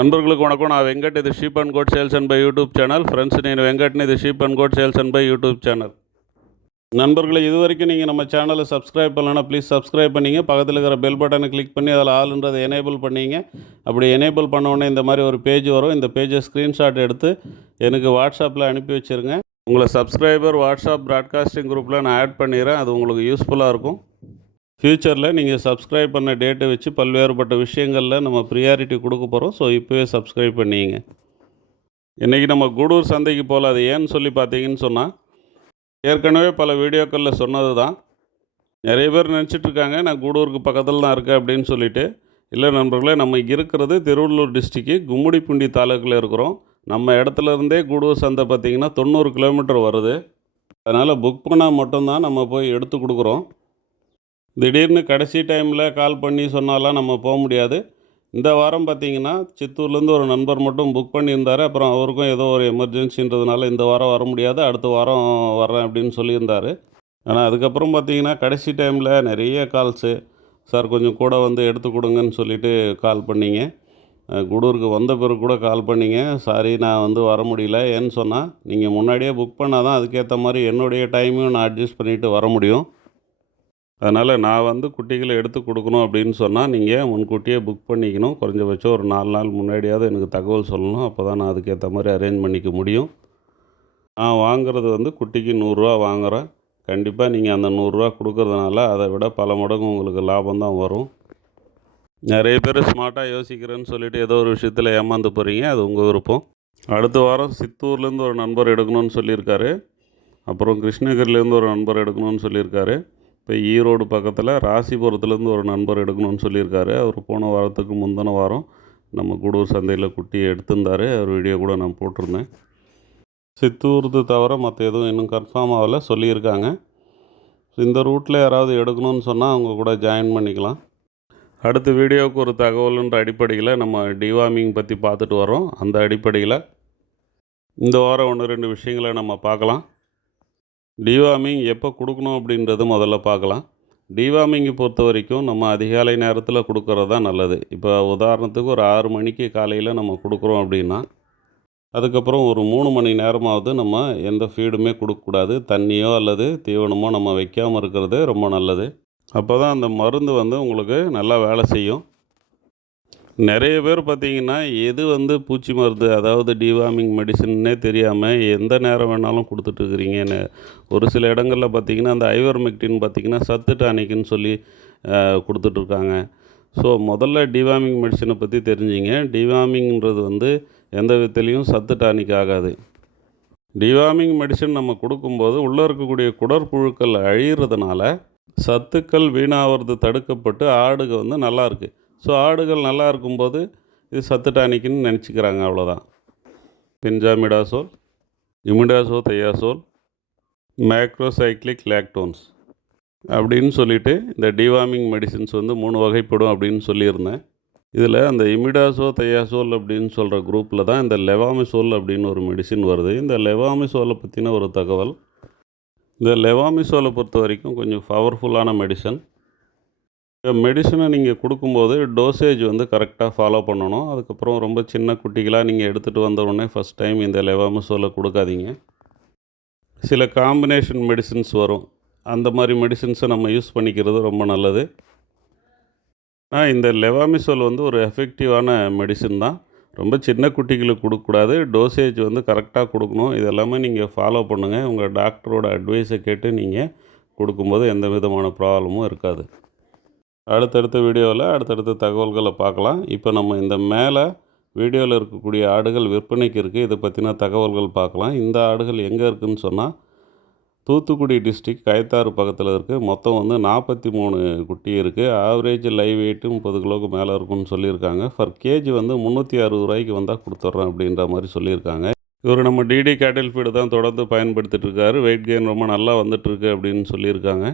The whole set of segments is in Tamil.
నண்பர்களுக்கு வணக்கம். நான் வெங்கட். இது sheep and goat sales and buy YouTube channel. Friends, నేను வெங்கட்னு. இது sheep and goat sales and buy YouTube channel. நண்பர்களே, இது வரைக்கும் நீங்கள் நம்ம சேனலை சப்ஸ்கிரைப் பண்ணலன்னா ப்ளீஸ் சப்ஸ்கிரைப் பண்ணிங்க. பக்கத்தில் இருக்கிற பெல் பட்டனை கிளிக் பண்ணி அதில் ஆளுன்றதை எனேபிள் பண்ணிங்க. அப்படி எனேபிள் பண்ண உடனே இந்த மாதிரி ஒரு பேஜ் வரும். இந்த பேஜை ஸ்க்ரீன்ஷாட் எடுத்து எனக்கு வாட்ஸ்அப்பில் அனுப்பி வச்சுருங்க. உங்களை சப்ஸ்கிரைபர் வாட்ஸ்அப் ப்ராட்காஸ்டிங் குரூப்பில் நான் ஆட் பண்ணிடுறேன். அது உங்களுக்கு யூஸ்ஃபுல்லாக இருக்கும். ஃப்யூச்சரில் நீங்கள் சப்ஸ்கிரைப் பண்ண டேட்டை வச்சு பல்வேறுபட்ட விஷயங்களில் நம்ம ப்ரியாரிட்டி கொடுக்க போகிறோம். ஸோ இப்போவே சப்ஸ்கிரைப் பண்ணிங்க. இன்றைக்கி நம்ம கூடூர் சந்தைக்கு போகல. அது ஏன்னு சொல்லி பார்த்தீங்கன்னு சொன்னால், ஏற்கனவே பல வீடியோக்களில் சொன்னது தான். நிறைய பேர் நினச்சிட்ருக்காங்க நான் கூடூருக்கு பக்கத்தில் தான் இருக்கேன் அப்படின்னு சொல்லிட்டு. இல்லை நண்பர்களே, நம்ம இருக்கிறது திருவள்ளூர் டிஸ்ட்ரிக்கு கும்மிடிப்பூண்டி தாலுக்கில் இருக்கிறோம். நம்ம இடத்துலேருந்தே கூடூர் சந்தை பார்த்திங்கன்னா 90 கிலோமீட்டர் வருது. அதனால் புக் பண்ணால் மட்டும்தான் நம்ம போய் எடுத்து கொடுக்குறோம். திடீர்னு கடைசி டைமில் கால் பண்ணி சொன்னாலாம் நம்ம போக முடியாது. இந்த வாரம் பார்த்திங்கன்னா சித்தூர்லேருந்து ஒரு நண்பர் மட்டும் புக் பண்ணியிருந்தார். அப்புறம் அவருக்கும் ஏதோ ஒரு எமர்ஜென்சின்றதுனால இந்த வாரம் வர முடியாது, அடுத்த வாரம் வரேன் அப்படின்னு சொல்லியிருந்தார். ஆனால் அதுக்கப்புறம் பார்த்திங்கன்னா கடைசி டைமில் நிறைய கால்ஸு, சார் கொஞ்சம் கூட வந்து எடுத்து கொடுங்கன்னு சொல்லிவிட்டு கால் பண்ணிங்க. கூடூருக்கு வந்த பிறகு கூட கால் பண்ணிங்க. சாரி, நான் வந்து வர முடியல. ஏன்னு சொன்னால், நீங்கள் முன்னாடியே புக் பண்ணால் தான் அதுக்கேற்ற மாதிரி என்னுடைய டைமையும் நான் அட்ஜஸ்ட் பண்ணிவிட்டு வர முடியும். அதனால் நான் வந்து குட்டிகளை எடுத்து கொடுக்கணும் அப்படின்னு சொன்னால் நீங்கள் முன்கூட்டியே புக் பண்ணிக்கணும். குறைஞ்சபட்சம் ஒரு 4 நாள் முன்னாடியாவது எனக்கு தகவல் சொல்லணும். அப்போ தான் நான் அதுக்கேற்ற மாதிரி அரேஞ்ச் பண்ணிக்க முடியும். நான் வாங்குறது வந்து குட்டிக்கு 100 வாங்குகிறேன். கண்டிப்பாக நீங்கள் அந்த 100 கொடுக்கறதுனால அதை விட பல மடங்கு உங்களுக்கு லாபம் தான் வரும். நிறைய பேர் ஸ்மார்ட்டாக யோசிக்கிறேன்னு சொல்லிவிட்டு ஏதோ ஒரு விஷயத்தில் ஏமாந்து போகிறீங்க. அது உங்கள் விருப்பம். அடுத்த வாரம் சித்தூர்லேருந்து ஒரு நண்பர் எடுக்கணும்னு சொல்லியிருக்காரு. அப்புறம் கிருஷ்ணகிரிலேருந்து ஒரு நண்பர் எடுக்கணும்னு சொல்லியிருக்காரு. இப்போ ஈரோடு பக்கத்தில் ராசிபுரத்துலேருந்து ஒரு நண்பர் எடுக்கணும்னு சொல்லியிருக்காரு. அவர் போன வாரத்துக்கு முந்தின வாரம் நம்ம கூடூர் சந்தையில் குட்டி எடுத்திருந்தார். அவர் வீடியோ கூட நான் போட்டிருந்தேன். சித்தூர்து தவிர மற்ற எதுவும் இன்னும் கன்ஃபார்ம் ஆகலை, சொல்லியிருக்காங்க. இந்த ரூட்டில் யாராவது எடுக்கணும்னு சொன்னால் அவங்க கூட ஜாயின் பண்ணிக்கலாம். அடுத்த வீடியோவுக்கு ஒரு தகவலுன்ற அடிப்படையில் நம்ம டிவார்மிங் பற்றி பார்த்துட்டு வரோம். அந்த அடிப்படையில் இந்த வாரம் 1-2 விஷயங்களை நம்ம பார்க்கலாம். டிவார்மிங் எப்போ கொடுக்கணும் அப்படின்றது முதல்ல பார்க்கலாம். டிவார்மிங்கை பொறுத்த வரைக்கும் நம்ம அதிகாலை நேரத்தில் கொடுக்கறது தான் நல்லது. இப்போ உதாரணத்துக்கு ஒரு 6 மணிக்கு காலையில் நம்ம கொடுக்குறோம் அப்படின்னா, அதுக்கப்புறம் ஒரு 3 மணி நேரமாவது நம்ம எந்த ஃபீடுமே கொடுக்கக்கூடாது. தண்ணியோ அல்லது தீவனமோ நம்ம வைக்காமல் இருக்கிறது ரொம்ப நல்லது. அப்போ தான் அந்த மருந்து வந்து உங்களுக்கு நல்லா வேலை செய்யும். நிறைய பேர் பார்த்திங்கன்னா எது வந்து பூச்சி மருந்து, அதாவது டிவார்மிங் மெடிசன்னே தெரியாமல் எந்த நேரம் வேணாலும் கொடுத்துட்ருக்குறீங்கன்னு. ஒரு சில இடங்களில் பார்த்திங்கன்னா அந்த ஐவர்மெக்டின் பார்த்திங்கன்னா சத்து டானிக்குன்னு சொல்லி கொடுத்துட்ருக்காங்க. ஸோ முதல்ல டிவார்மிங் மெடிசனை பற்றி தெரிஞ்சிங்க. டிவார்மிங்கிறது வந்து எந்த விதத்துலேயும் சத்து டானிக் ஆகாது. டிவார்மிங் மெடிசன் நம்ம கொடுக்கும்போது உள்ளே இருக்கக்கூடிய குடற்புழுக்கள் அழிகிறதுனால சத்துக்கள் வீணாகிறது தடுக்கப்பட்டு ஆடுகள் வந்து நல்லாயிருக்கு. ஸோ ஆடுகள் நல்லா இருக்கும்போது இது சத்து டானிக்குன்னு நினச்சிக்கிறாங்க, அவ்வளோதான். பென்ஜாமிடாசோல், இமிடாசோதையாசோல், மேக்ரோசைக்ளிக் லாக்டோன்ஸ் அப்படின்னு சொல்லிட்டு இந்த டிவார்மிங் மெடிசின்ஸ் வந்து 3 வகைப்படும் அப்படின்னு சொல்லியிருந்தேன். இதில் அந்த இமிடாசோதையாசோல் அப்படின்னு சொல்கிற குரூப்பில் தான் இந்த லெவாமிசோல் அப்படின்னு ஒரு மெடிசின் வருது. இந்த லெவாமிசோலை பற்றின ஒரு தகவல். இந்த லெவாமிசோலை பொறுத்த வரைக்கும் கொஞ்சம் பவர்ஃபுல்லான மெடிசன். மெடிசனை நீங்கள் கொடுக்கும்போது டோசேஜ் வந்து கரெக்டாக ஃபாலோ பண்ணணும். அதுக்கப்புறம் ரொம்ப சின்ன குட்டிகளாக நீங்கள் எடுத்துகிட்டு வந்த உடனே ஃபஸ்ட் டைம் இந்த லெவாமிசோலை கொடுக்காதீங்க. சில காம்பினேஷன் மெடிசின்ஸ் வரும். அந்த மாதிரி மெடிசின்ஸை நம்ம யூஸ் பண்ணிக்கிறது ரொம்ப நல்லது. இந்த லெவாமிசோல் வந்து ஒரு எஃபெக்டிவான மெடிசின் தான். ரொம்ப சின்ன குட்டிகளுக்கு கொடுக்கக்கூடாது. டோசேஜ் வந்து கரெக்டாக கொடுக்கணும். இதெல்லாமே நீங்கள் ஃபாலோ பண்ணுங்கள். உங்கள் டாக்டரோட அட்வைஸை கேட்டு நீங்கள் கொடுக்கும்போது எந்த விதமான ப்ராப்ளமும் இருக்காது. அடுத்தடுத்த வீடியோவில் அடுத்தடுத்த தகவல்களை பார்க்கலாம். இப்போ நம்ம இந்த மேலே வீடியோவில் இருக்கக்கூடிய ஆடுகள் விற்பனைக்கு இருக்குது. இதை பற்றின தகவல்கள் பார்க்கலாம். இந்த ஆடுகள் எங்கே இருக்குதுன்னு சொன்னால், தூத்துக்குடி டிஸ்ட்ரிக் கயத்தாறு பக்கத்தில் இருக்குது. மொத்தம் வந்து 43 குட்டி இருக்குது. ஆவரேஜ் லைவ் வெயிட்டு 30 கிலோவுக்கு மேலே இருக்குன்னு சொல்லியிருக்காங்க. ஃபர் கேஜி வந்து 360 ரூபாய்க்கு வந்தால் கொடுத்துட்றேன் அப்படின்ற மாதிரி சொல்லியிருக்காங்க. இவர் நம்ம டிடி கேட்டில் ஃபீடு தான் தொடர்ந்து பயன்படுத்திகிட்ருக்காரு. வெயிட் கெயின் ரொம்ப நல்லா வந்துட்டுருக்கு அப்படின்னு சொல்லியிருக்காங்க.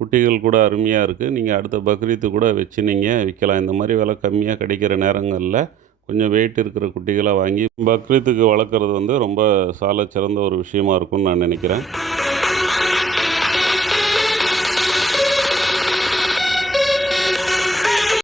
குட்டிகள் கூட அருமையாக இருக்குது. நீங்கள் அடுத்த பக்ரீத்து கூட வச்சு நீங்கள் விற்கலாம். இந்த மாதிரி விலை கம்மியாக கிடைக்கிற நேரங்களில் கொஞ்சம் வெயிட் இருக்கிற குட்டிகளாக வாங்கி பக்ரீத்துக்கு வளர்க்குறது வந்து ரொம்ப சால சிறந்த ஒரு விஷயமா இருக்கும்னு நான் நினைக்கிறேன்.